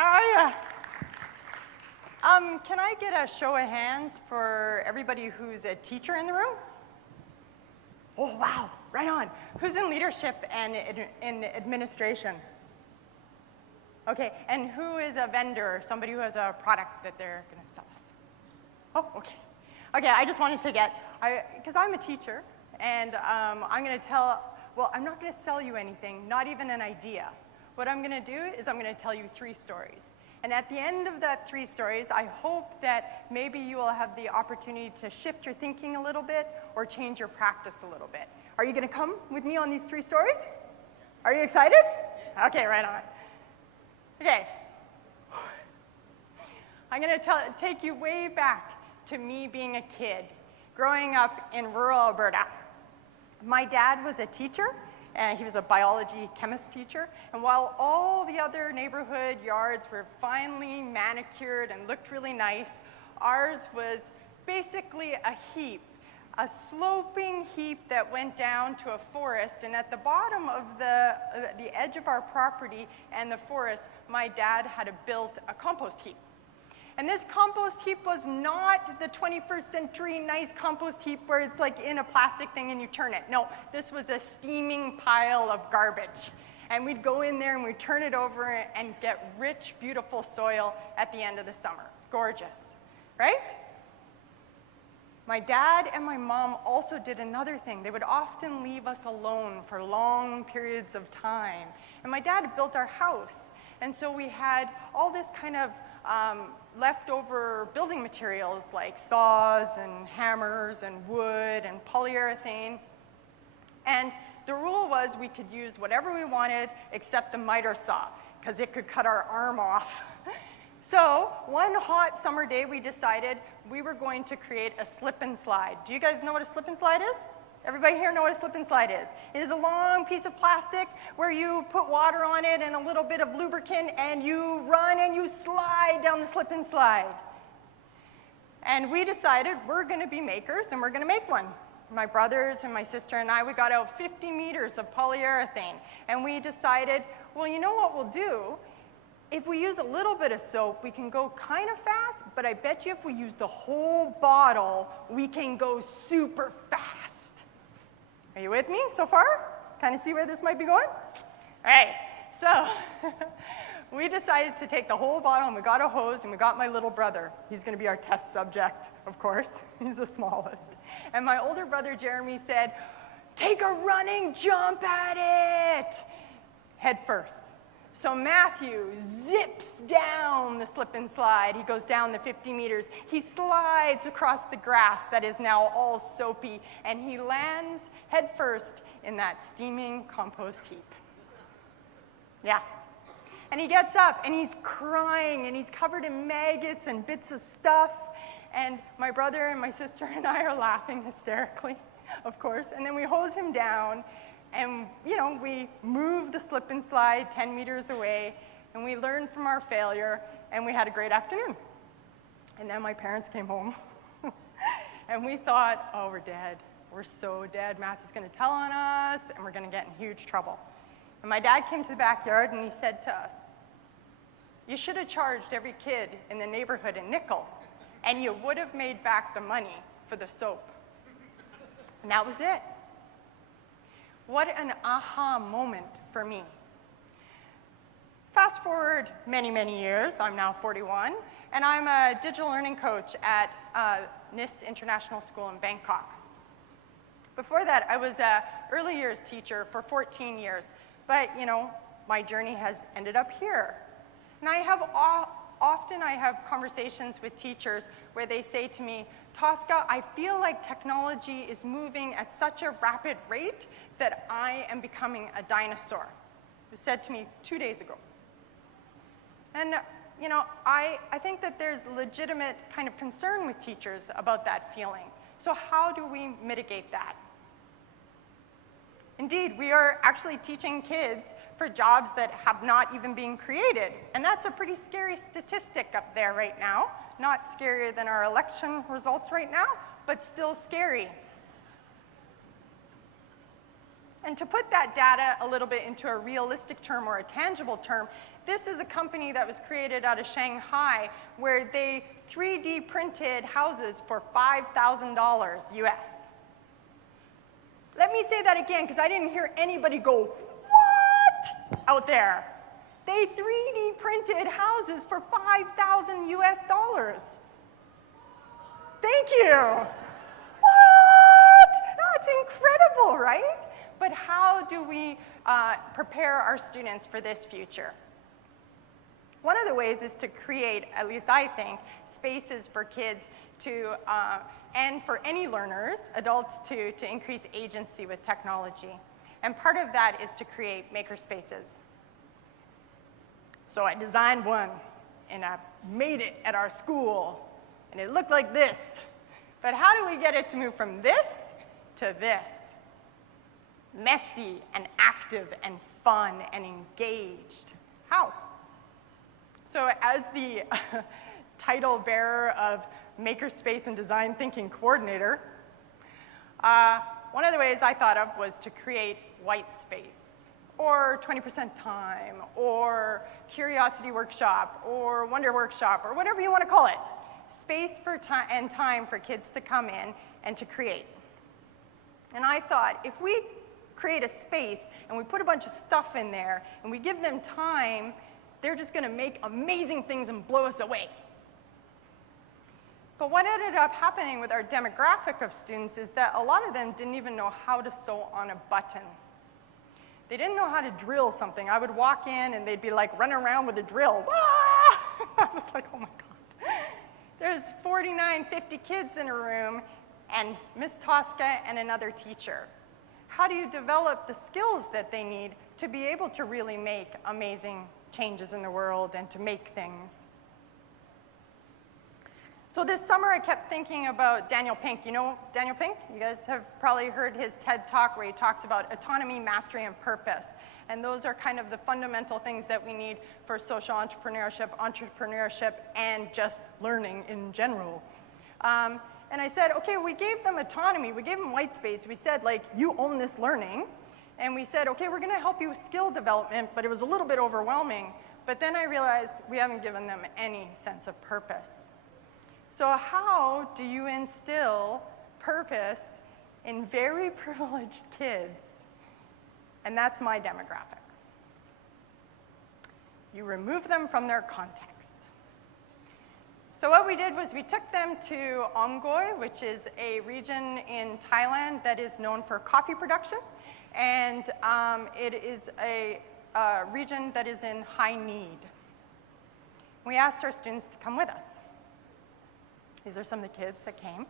How are you? Can I get a show of hands for everybody who's a teacher in the room? Oh, wow, right on. Who's in leadership and in administration? Okay, and who is a vendor, somebody who has a product that they're gonna sell us? Oh, okay. Okay, I just wanted to get, because I'm a teacher, and I'm gonna I'm not gonna sell you anything, not even an idea. What I'm gonna do is I'm gonna tell you 3 stories. And at the end of that 3 stories, I hope that maybe you will have the opportunity to shift your thinking a little bit or change your practice a little bit. Are you gonna come with me on these 3 stories? Are you excited? Okay, right on. Okay. I'm gonna take you way back to me being a kid, growing up in rural Alberta. My dad was a teacher, and he was a biology chemist teacher, and while all the other neighborhood yards were finely manicured and looked really nice, ours was basically a heap, a sloping heap that went down to a forest, and at the bottom of the edge of our property and the forest, my dad had built a compost heap. And this compost heap was not the 21st century nice compost heap where it's like in a plastic thing and you turn it. No, this was a steaming pile of garbage. And we'd go in there and we'd turn it over and get rich, beautiful soil at the end of the summer. It's gorgeous, right? My dad and my mom also did another thing. They would often leave us alone for long periods of time. And my dad built our house. And so we had all this kind of leftover building materials like saws and hammers and wood and polyurethane. And the rule was we could use whatever we wanted except the miter saw, because it could cut our arm off. So one hot summer day, we decided we were going to create a slip and slide. Do you guys know what a slip and slide is? Everybody here know what a slip and slide is? It is a long piece of plastic where you put water on it and a little bit of lubricant and you run and you slide down the slip and slide. And we decided we're gonna be makers and we're gonna make one. My brothers and my sister and I, we got out 50 meters of polyurethane and we decided, well, you know what we'll do? If we use a little bit of soap, we can go kind of fast, but I bet you if we use the whole bottle, we can go super fast. Are you with me so far? Kind of see where this might be going? All right, so we decided to take the whole bottle and we got a hose and we got my little brother. He's gonna be our test subject, of course. He's the smallest. And my older brother, Jeremy, said, take a running jump at it, head first. So Matthew zips down the slip and slide. He goes down the 50 meters. He slides across the grass that is now all soapy, and he lands head first in that steaming compost heap. Yeah. And he gets up, and he's crying, and he's covered in maggots and bits of stuff, and my brother and my sister and I are laughing hysterically, of course, and then we hose him down, and, you know, we moved the slip and slide 10 meters away, and we learned from our failure, and we had a great afternoon. And then my parents came home, and we thought, oh, we're dead. We're so dead. Matthew's gonna tell on us, and we're gonna get in huge trouble. And my dad came to the backyard, and he said to us, you should have charged every kid in the neighborhood a nickel, and you would have made back the money for the soap. And that was it. What an aha moment for me. Fast forward many, many years. I'm now 41, and I'm a digital learning coach at NIST International School in Bangkok. Before that, I was an early years teacher for 14 years, but you know, my journey has ended up here. And often I have conversations with teachers where they say to me, Tosca, I feel like technology is moving at such a rapid rate that I am becoming a dinosaur. It was said to me 2 days ago. And you know, I think that there's legitimate kind of concern with teachers about that feeling. So how do we mitigate that? Indeed, we are actually teaching kids for jobs that have not even been created. And that's a pretty scary statistic up there right now. Not scarier than our election results right now, but still scary. And to put that data a little bit into a realistic term or a tangible term, This is a company that was created out of Shanghai where they 3D printed houses for $5,000 US. Let me say that again, because I didn't hear anybody go, what? Out there. They 3D printed houses for 5,000 US dollars. Thank you. What? That's incredible, right? But how do we prepare our students for this future? One of the ways is to create, at least I think, spaces for kids to, and for any learners, adults to increase agency with technology. And part of that is to create makerspaces. So I designed one, and I made it at our school, and it looked like this. But how do we get it to move from this to this? Messy and active and fun and engaged. How? So as the title bearer of Makerspace and Design Thinking Coordinator, one of the ways I thought of was to create white space, or 20% time, or curiosity workshop, or wonder workshop, or whatever you want to call it. Space for and time for kids to come in and to create. And I thought, if we create a space and we put a bunch of stuff in there and we give them time, they're just going to make amazing things and blow us away. But what ended up happening with our demographic of students is that a lot of them didn't even know how to sew on a button. They didn't know how to drill something. I would walk in and they'd be like running around with a drill. Ah! I was like, oh my God. There's 49, 50 kids in a room and Miss Tosca and another teacher. How do you develop the skills that they need to be able to really make amazing changes in the world and to make things? So this summer I kept thinking about Daniel Pink. You know Daniel Pink? You guys have probably heard his TED Talk where he talks about autonomy, mastery, and purpose. And those are kind of the fundamental things that we need for social entrepreneurship, and just learning in general. And I said, okay, we gave them autonomy, we gave them white space. We said, like, you own this learning. And we said, okay, we're gonna help you with skill development, but it was a little bit overwhelming. But then I realized we haven't given them any sense of purpose. So how do you instill purpose in very privileged kids? And that's my demographic. You remove them from their context. So what we did was we took them to Omgoi, which is a region in Thailand that is known for coffee production. And it is a region that is in high need. We asked our students to come with us. These are some of the kids that came.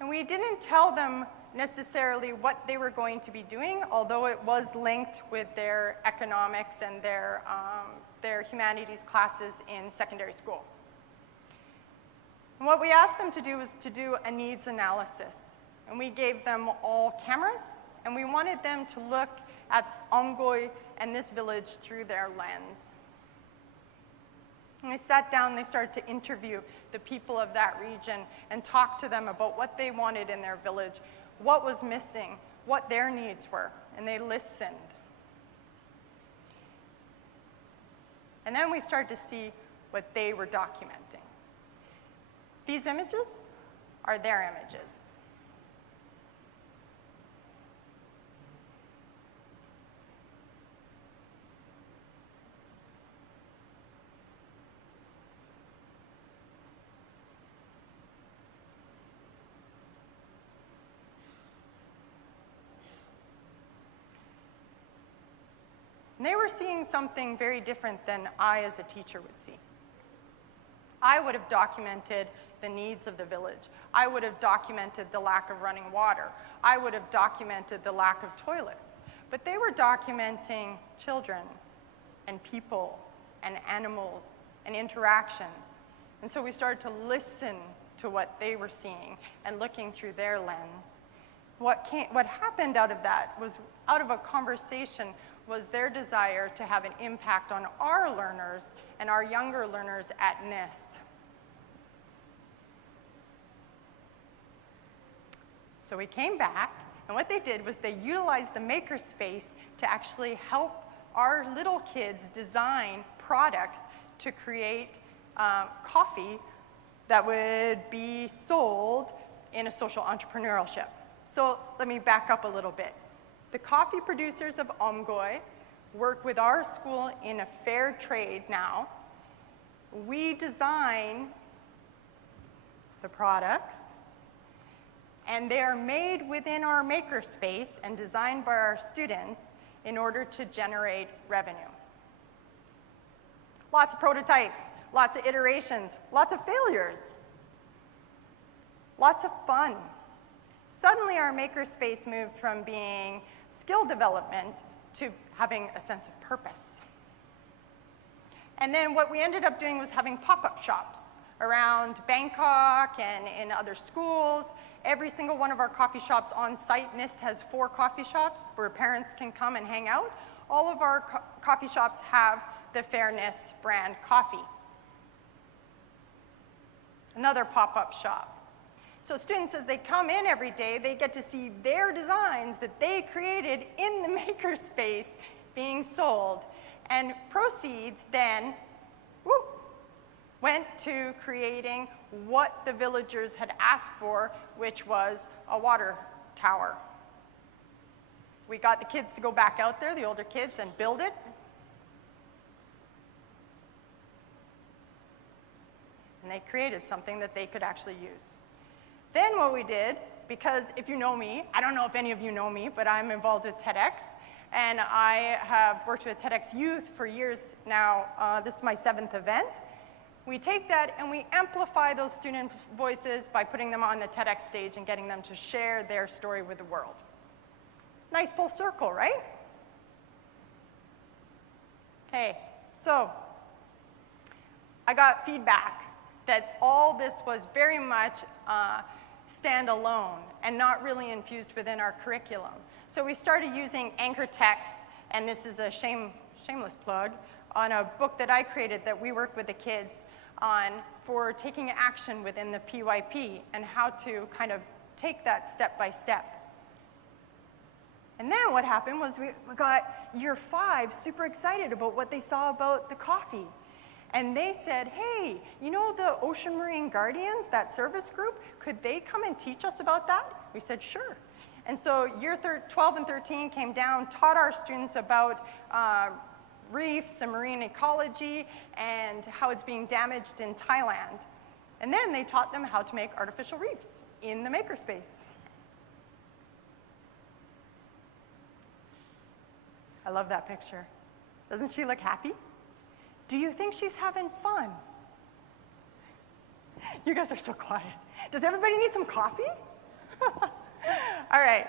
And we didn't tell them necessarily what they were going to be doing, although it was linked with their economics and their humanities classes in secondary school. And what we asked them to do was to do a needs analysis. And we gave them all cameras, and we wanted them to look at Omgoi and this village through their lens. And they sat down, they started to interview the people of that region and talk to them about what they wanted in their village, what was missing, what their needs were, and they listened. And then we started to see what they were documenting. These images are their images. And they were seeing something very different than I as a teacher would see. I would have documented the needs of the village. I would have documented the lack of running water. I would have documented the lack of toilets. But they were documenting children and people and animals and interactions. And so we started to listen to what they were seeing and looking through their lens. What happened out of that was, out of a conversation, was their desire to have an impact on our learners and our younger learners at NIST. So we came back, and what they did was they utilized the makerspace to actually help our little kids design products to create coffee that would be sold in a social entrepreneurship. So let me back up a little bit. The coffee producers of Omgoi work with our school in a fair trade now. We design the products, and they are made within our makerspace and designed by our students in order to generate revenue. Lots of prototypes, lots of iterations, lots of failures, lots of fun. Suddenly our makerspace moved from being skill development to having a sense of purpose. And then what we ended up doing was having pop-up shops around Bangkok and in other schools. Every single one of our coffee shops on site, NIST has 4 coffee shops where parents can come and hang out. All of our coffee shops have the Fair NIST brand coffee. Another pop-up shop. So students, as they come in every day, they get to see their designs that they created in the makerspace being sold. And proceeds then went to creating what the villagers had asked for, which was a water tower. We got the kids to go back out there, the older kids, and build it. And they created something that they could actually use. Then what we did, because if you know me, I don't know if any of you know me, but I'm involved with TEDx, and I have worked with TEDx Youth for years now. This is my 7th event. We take that and we amplify those student voices by putting them on the TEDx stage and getting them to share their story with the world. Nice full circle, right? Okay, so I got feedback that all this was very much standalone and not really infused within our curriculum. So we started using anchor texts, and this is a shameless plug, on a book that I created that we worked with the kids on for taking action within the PYP and how to kind of take that step by step. And then what happened was we got year 5 super excited about what they saw about the coffee. And they said, hey, you know the Ocean Marine Guardians, that service group, could they come and teach us about that? We said, sure. And so year 12 and 13 came down, taught our students about reefs and marine ecology and how it's being damaged in Thailand. And then they taught them how to make artificial reefs in the makerspace. I love that picture. Doesn't she look happy? Do you think she's having fun? You guys are so quiet. Does everybody need some coffee? All right.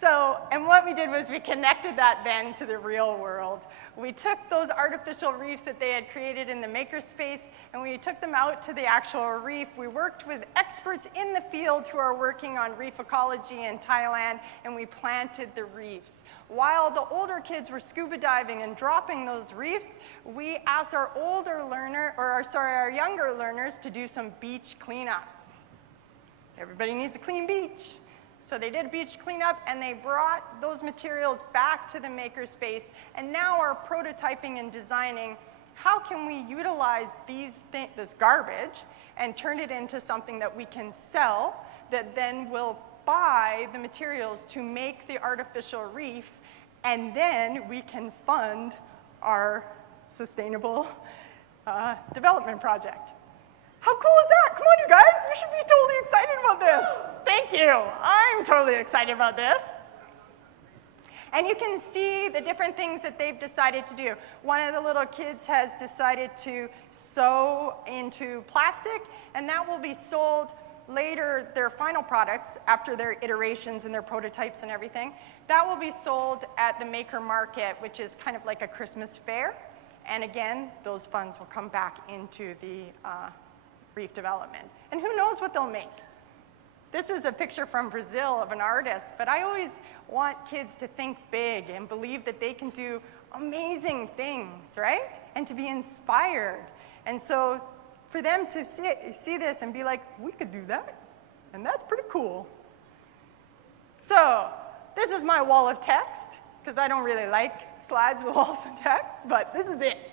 So, and what we did was we connected that then to the real world. We took those artificial reefs that they had created in the makerspace and we took them out to the actual reef. We worked with experts in the field who are working on reef ecology in Thailand, and we planted the reefs. While the older kids were scuba diving and dropping those reefs, we asked our our younger learners to do some beach cleanup. Everybody needs a clean beach. So they did a beach cleanup and they brought those materials back to the makerspace, and now are prototyping and designing how can we utilize this garbage and turn it into something that we can sell that then will buy the materials to make the artificial reef, and then we can fund our sustainable development project. How cool is that? Come on, you guys. You should be totally excited about this. Thank you. I'm totally excited about this. And you can see the different things that they've decided to do. One of the little kids has decided to sew into plastic, and that will be sold later, their final products, after their iterations and their prototypes and everything. That will be sold at the Maker Market, which is kind of like a Christmas fair. And again, those funds will come back into the reef development. And who knows what they'll make? This is a picture from Brazil of an artist, but I always want kids to think big and believe that they can do amazing things, right? And to be inspired. And so for them to see this and be like, we could do that, and that's pretty cool. So this is my wall of text, because I don't really like slides with also text, but this is it.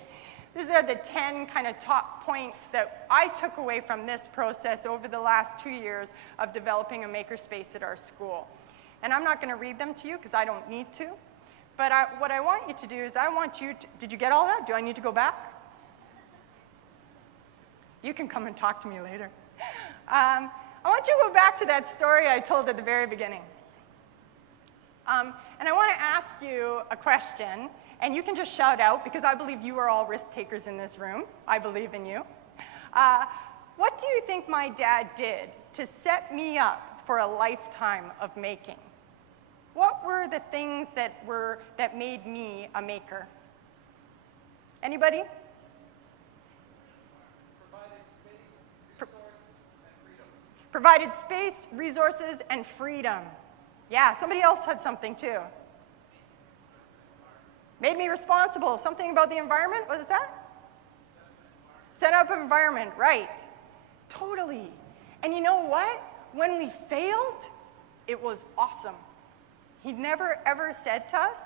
These are the 10 kind of top points that I took away from this process over the last 2 years of developing a makerspace at our school. And I'm not going to read them to you because I don't need to. But what I want you to do is I want you to, did you get all that? Do I need to go back? You can come and talk to me later. I want you to go back to that story I told at the very beginning. And I want to ask you a question, and you can just shout out, because I believe you are all risk takers in this room. I believe in you. What do you think my dad did to set me up for a lifetime of making? What were the things that made me a maker? Anybody? Provided space, resources, and freedom. Yeah, somebody else had something too. Made me responsible. Something about the environment, what is that? Set up an environment, right. Totally. And you know what? When we failed, it was awesome. He never ever said to us,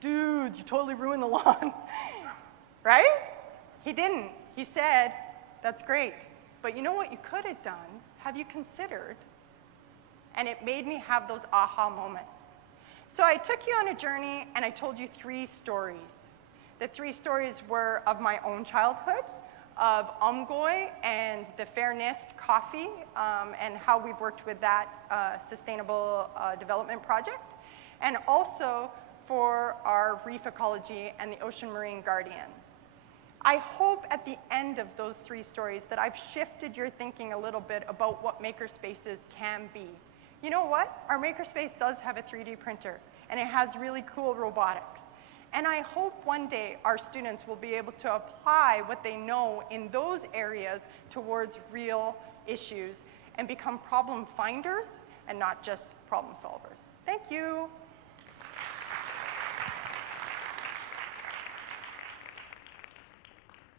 dude, you totally ruined the lawn. Right? He didn't. He said, that's great. But you know what you could have done? Have you considered? And it made me have those aha moments. So I took you on a journey and I told you 3 stories. The 3 stories were of my own childhood, of Umgoy and the Fair NIST coffee, and how we've worked with that sustainable development project, and also for our reef ecology and the ocean marine guardians. I hope at the end of those 3 stories that I've shifted your thinking a little bit about what makerspaces can be. You know what? Our makerspace does have a 3D printer, and it has really cool robotics. And I hope one day our students will be able to apply what they know in those areas towards real issues and become problem finders and not just problem solvers. Thank you.